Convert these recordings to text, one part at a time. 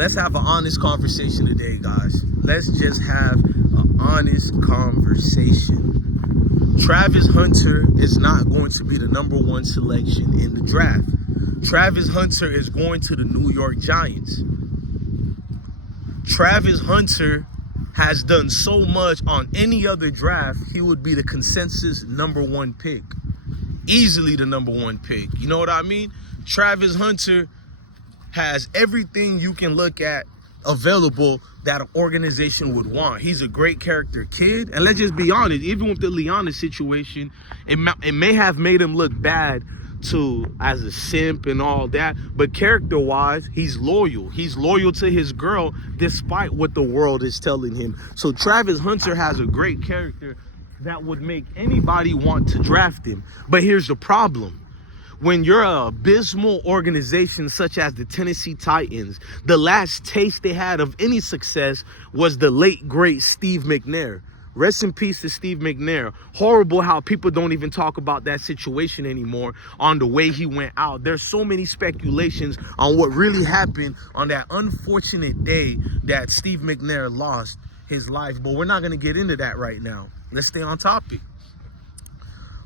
Let's have an honest conversation today, guys. Let's just have an honest conversation. Travis Hunter is not going to be the #1 selection in the draft. Travis Hunter is going to the New York Giants. Travis Hunter has done so much on any other draft, he would be the consensus #1 pick. Easily the #1 pick. You know what I mean? Travis Hunter has everything you can look at available that an organization would want. He's a great character kid. And let's just be honest, even with the Liana situation, it may have made him look bad as a simp and all that, but character-wise, he's loyal. He's loyal to his girl despite what the world is telling him. So Travis Hunter has a great character that would make anybody want to draft him. But here's the problem. When you're an abysmal organization such as the Tennessee Titans, the last taste they had of any success was the late, great Steve McNair. Rest in peace to Steve McNair. Horrible how people don't even talk about that situation anymore on the way he went out. There's so many speculations on what really happened on that unfortunate day that Steve McNair lost his life. But we're not going to get into that right now. Let's stay on topic.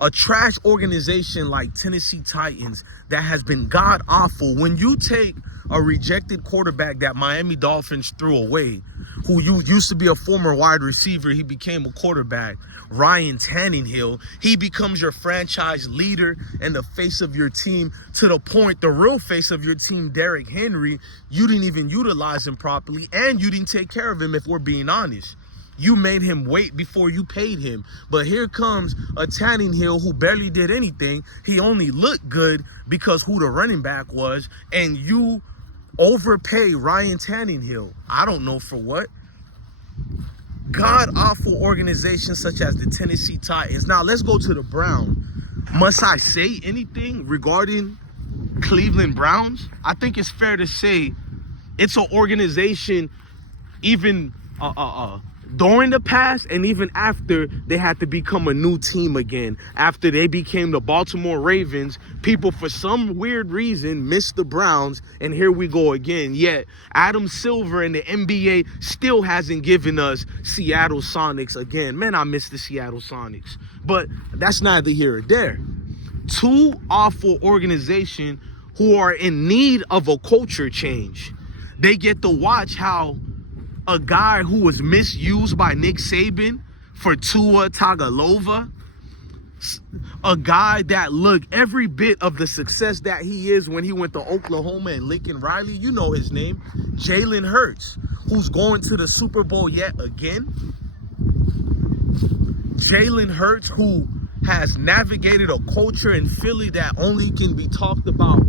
A trash organization like Tennessee Titans that has been god awful. When you take a rejected quarterback that Miami Dolphins threw away, who used to be a former wide receiver, he became a quarterback, Ryan Tannehill, he becomes your franchise leader and the face of your team, to the point the real face of your team, Derrick Henry, you didn't even utilize him properly, and you didn't take care of him, if we're being honest. You made him wait before you paid him. But here comes a Tannehill who barely did anything. He only looked good because who the running back was. And you overpay Ryan Tannehill. I don't know for what. God-awful organizations such as the Tennessee Titans. Now, let's go to the Browns. Must I say anything regarding Cleveland Browns? I think it's fair to say it's an organization even during the past and even after they had to become a new team again. After they became the Baltimore Ravens, people for some weird reason missed the Browns, and here we go again. Yet Adam Silver and the NBA still hasn't given us Seattle Sonics again. Man, I miss the Seattle Sonics. But that's neither here or there. Two awful organizations who are in need of a culture change. They get to watch how a guy who was misused by Nick Saban for Tua Tagovailoa, a guy that looked every bit of the success that he is when he went to Oklahoma and Lincoln Riley, you know his name, Jalen Hurts, who's going to the Super Bowl yet again. Jalen Hurts, who has navigated a culture in Philly that only can be talked about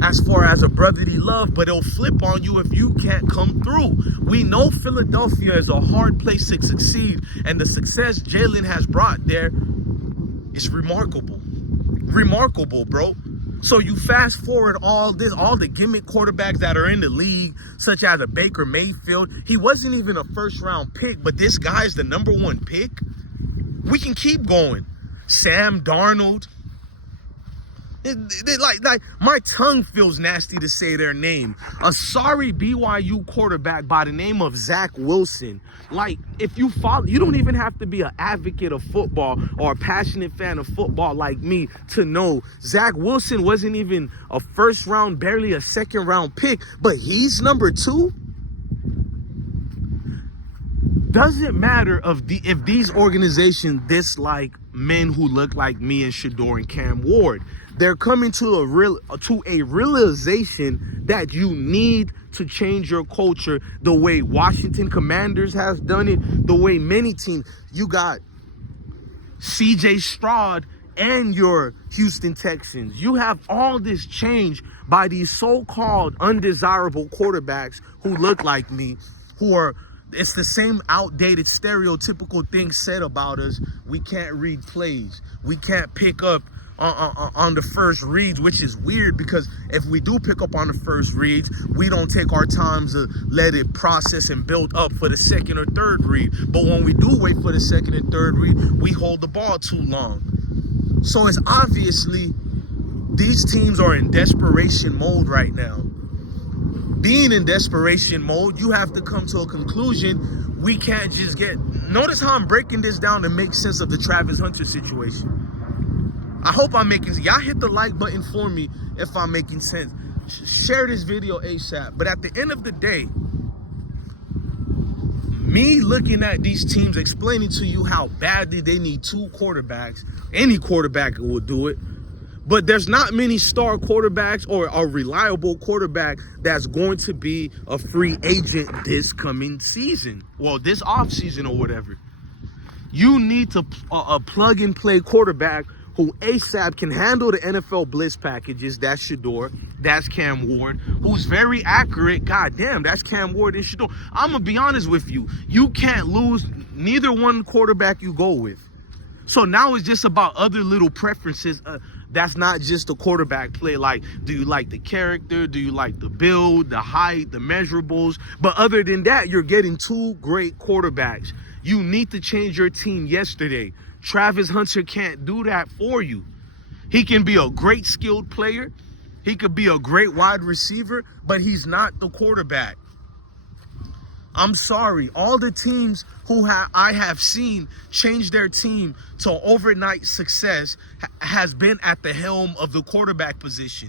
as far as a brotherly love, but it'll flip on you if you can't come through. We know Philadelphia is a hard place to succeed, and the success Jalen has brought there is remarkable. Remarkable, bro. So you fast forward all the gimmick quarterbacks that are in the league, such as a Baker Mayfield. He wasn't even a first-round pick, but this guy's the #1 pick. We can keep going. Sam Darnold. Like my tongue feels nasty to say their name. A sorry BYU quarterback by the name of Zach Wilson. Like, if you follow, you don't even have to be an advocate of football or a passionate fan of football like me to know Zach Wilson wasn't even a first round, barely a second round pick, but he's #2. Doesn't matter if these organizations dislike men who look like me and Shedeur and Cam Ward. They're coming to a realization that you need to change your culture the way Washington Commanders has done it, the way many teams. You got CJ Stroud and your Houston Texans. You have all this change by these so-called undesirable quarterbacks who look like me, who are, it's the same outdated stereotypical thing said about us. We can't read plays. We can't pick up on the first reads, which is weird because if we do pick up on the first reads, we don't take our time to let it process and build up for the second or third read. But when we do wait for the second and third read, we hold the ball too long. So it's obviously these teams are in desperation mode right now. being in desperation mode, you have to come to a conclusion. We can't just notice how I'm breaking this down to make sense of the Travis Hunter situation. I hope I'm making sense. Y'all hit the like button for me if I'm making sense. Share this video ASAP. But at the end of the day, me looking at these teams, explaining to you how badly they need 2 quarterbacks, any quarterback will do it. But there's not many star quarterbacks or a reliable quarterback that's going to be a free agent this coming season. Well, this offseason or whatever. You need to a plug and play quarterback who ASAP can handle the NFL blitz packages. That's Shedeur. That's Cam Ward, who's very accurate. God damn, that's Cam Ward and Shedeur. I'm going to be honest with you. You can't lose neither one quarterback you go with. So now it's just about other little preferences. That's not just a quarterback play. Like, do you like the character? Do you like the build, the height, the measurables? But other than that, you're getting 2 great quarterbacks. You need to change your team yesterday. Travis Hunter can't do that for you. He can be a great skilled player. He could be a great wide receiver, but he's not the quarterback. I'm sorry. All the teams who I have seen change their team to overnight success has been at the helm of the quarterback position.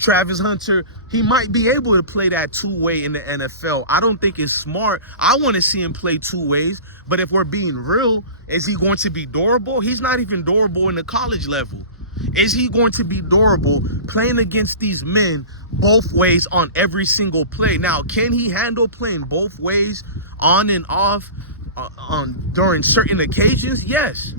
Travis Hunter, he might be able to play that 2-way in the NFL. I don't think it's smart. I want to see him play 2 ways. But if we're being real, is he going to be durable? He's not even durable in the college level. Is he going to be durable playing against these men both ways on every single play? Now, can he handle playing both ways on and off during certain occasions? Yes.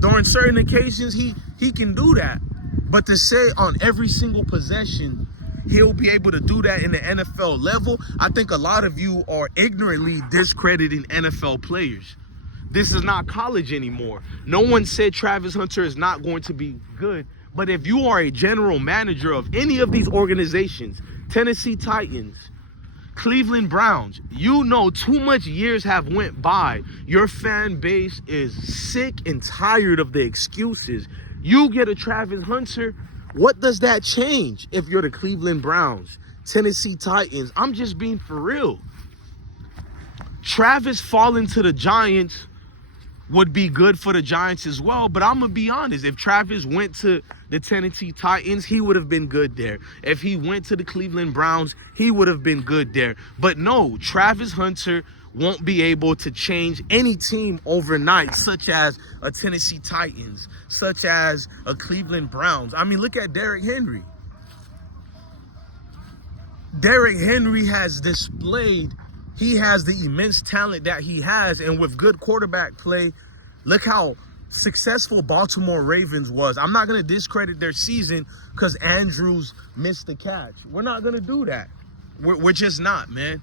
During certain occasions, he can do that. But to say on every single possession, he'll be able to do that in the NFL level, I think a lot of you are ignorantly discrediting NFL players. This is not college anymore. No one said Travis Hunter is not going to be good. But if you are a general manager of any of these organizations, Tennessee Titans, Cleveland Browns, you know too much years have went by. Your fan base is sick and tired of the excuses. You get a Travis Hunter, what does that change if you're the Cleveland Browns, Tennessee Titans? I'm just being for real. Travis falling to the Giants would be good for the Giants as well, but I'm going to be honest. If Travis went to the Tennessee Titans, he would have been good there. If he went to the Cleveland Browns, he would have been good there. But no, Travis Hunter won't be able to change any team overnight, such as a Tennessee Titans, such as a Cleveland Browns. I mean, look at Derrick Henry. Derrick Henry has displayed he has the immense talent that he has, and with good quarterback play, look how successful Baltimore Ravens was. I'm not going to discredit their season because Andrews missed the catch. We're not going to do that. We're just not, man.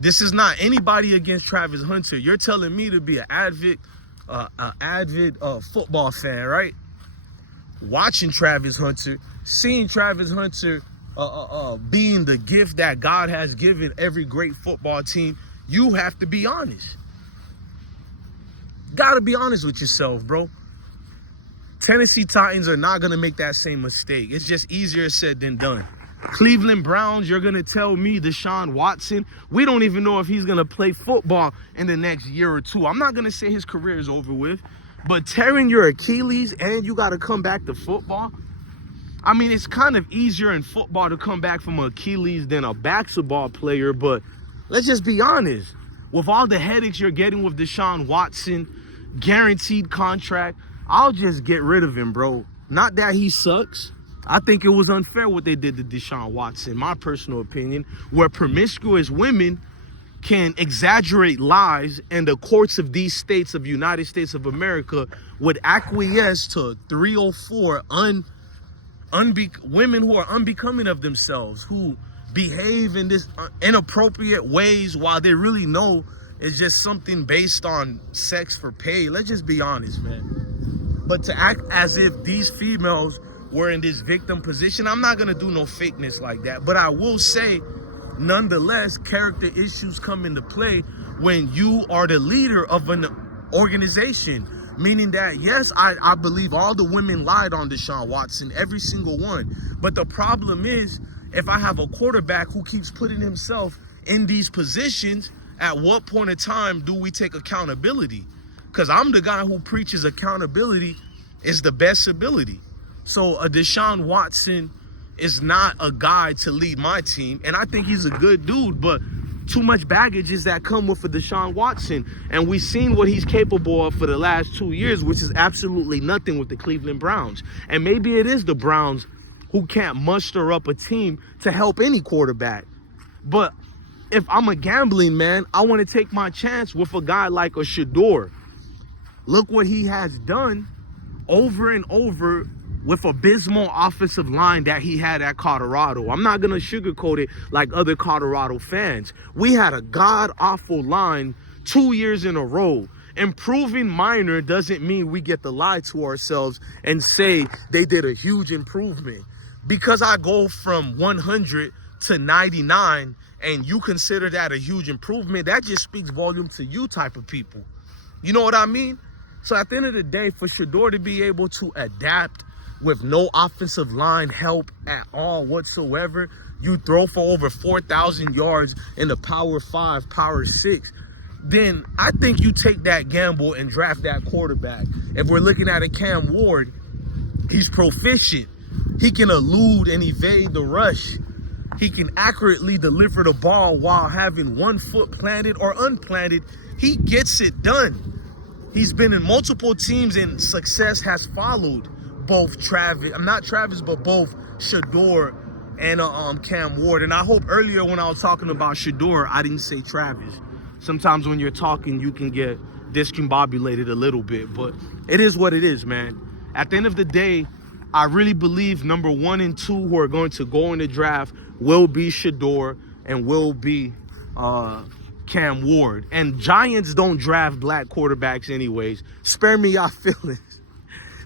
This is not anybody against Travis Hunter. You're telling me to be an avid football fan, right? Watching Travis Hunter, seeing Travis Hunter being the gift that God has given every great football team, you have to be honest. Gotta be honest with yourself, bro. Tennessee Titans are not gonna make that same mistake. It's just easier said than done. Cleveland Browns, you're gonna tell me Deshaun Watson, we don't even know if he's gonna play football in the next year or two. I'm not gonna say his career is over with, but tearing your Achilles and you gotta come back to football. I mean, it's kind of easier in football to come back from Achilles than a basketball player, but let's just be honest. With all the headaches you're getting with Deshaun Watson, guaranteed contract, I'll just get rid of him, bro. Not that he sucks. I think it was unfair what they did to Deshaun Watson, my personal opinion, where promiscuous women can exaggerate lies and the courts of these states of United States of America would acquiesce to 304 women who are unbecoming of themselves, who behave in this inappropriate ways while they really know it's just something based on sex for pay. Let's just be honest, man. But to act as if these females were in this victim position, I'm not going to do no fakeness like that. But I will say, nonetheless, character issues come into play when you are the leader of an organization. Meaning that, yes, I believe all the women lied on Deshaun Watson, every single one. But the problem is, if I have a quarterback who keeps putting himself in these positions, at what point in time do we take accountability? Because I'm the guy who preaches accountability is the best ability. So a Deshaun Watson is not a guy to lead my team. And I think he's a good dude, but too much baggage is that come with a Deshaun Watson. And we've seen what he's capable of for the last 2 years, which is absolutely nothing with the Cleveland Browns. And maybe it is the Browns who can't muster up a team to help any quarterback. But if I'm a gambling man, I want to take my chance with a guy like a Shedeur. Look what he has done over and over with abysmal offensive line that he had at Colorado. I'm not going to sugarcoat it like other Colorado fans. We had a god-awful line 2 years in a row. Improving minor doesn't mean we get to lie to ourselves and say they did a huge improvement. Because I go from 100 to 99 and you consider that a huge improvement, that just speaks volume to you type of people. You know what I mean? So at the end of the day, for Shedeur to be able to adapt with no offensive line help at all whatsoever, you throw for over 4,000 yards in the Power 5, Power 6, then I think you take that gamble and draft that quarterback. If we're looking at a Cam Ward, he's proficient. He can elude and evade the rush. He can accurately deliver the ball while having one foot planted or unplanted. He gets it done. He's been in multiple teams and success has followed both both Shedeur and Cam Ward. And I hope earlier when I was talking about Shedeur, I didn't say Travis. Sometimes when you're talking, you can get discombobulated a little bit, but it is what it is, man. At the end of the day, I really believe number 1 and 2 who are going to go in the draft will be Shedeur and will be Cam Ward. And Giants don't draft black quarterbacks anyways. Spare me y'all feelings.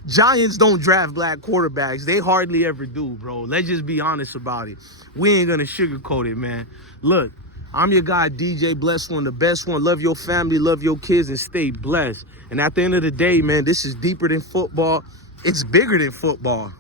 Giants don't draft black quarterbacks. They hardly ever do, bro. Let's just be honest about it. We ain't gonna sugarcoat it, man. Look, I'm your guy, DJ Blessed One, the best one. Love your family, love your kids, and stay blessed. And at the end of the day, man, this is deeper than football. It's bigger than football.